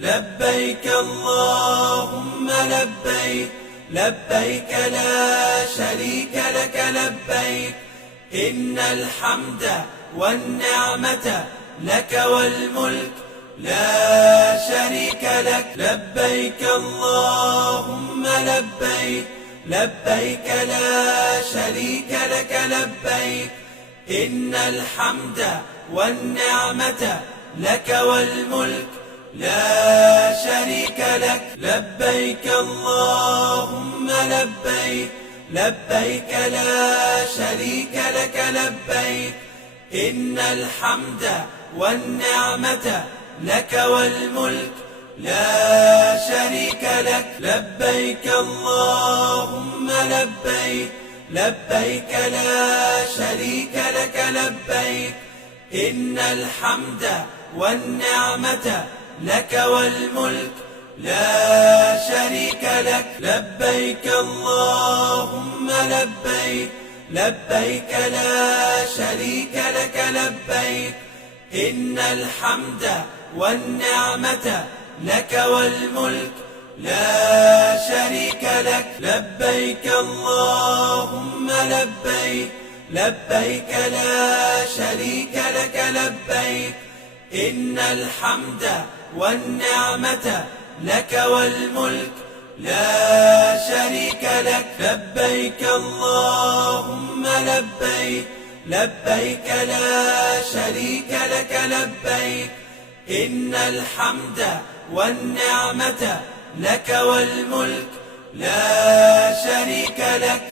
لبيك اللهم لبيك، لبيك لا شريك لك لبيك، إن الحمد والنعمة لك والملك لا شريك لك. لبيك اللهم لبيك، لبيك لا شريك لك لبيك، إن الحمد والنعمة لك والملك لا شريك لك. لبيك اللهم لبيك، لبيك لا شريك لك لبيك، إن الحمد والنعمة لك والملك لا شريك لك. لبيك اللهم لبيك، لبيك لا شريك لك لبيك، إن الحمد والنعمة لك والملك لا شريك لك. لبيك اللهم لبيك، لبيك لا شريك لك لبيك، إن الحمد والنعمة لك والملك لا شريك لك. لبيك اللهم لبيك، لبيك لا شريك لك لبيك، إن الحمد والنعمة لك والملك لا شريك لك. لبيك اللهم لبيك، لبيك لا شريك لك لبيك، إن الحمد والنعمة لك والملك لا شريك لك.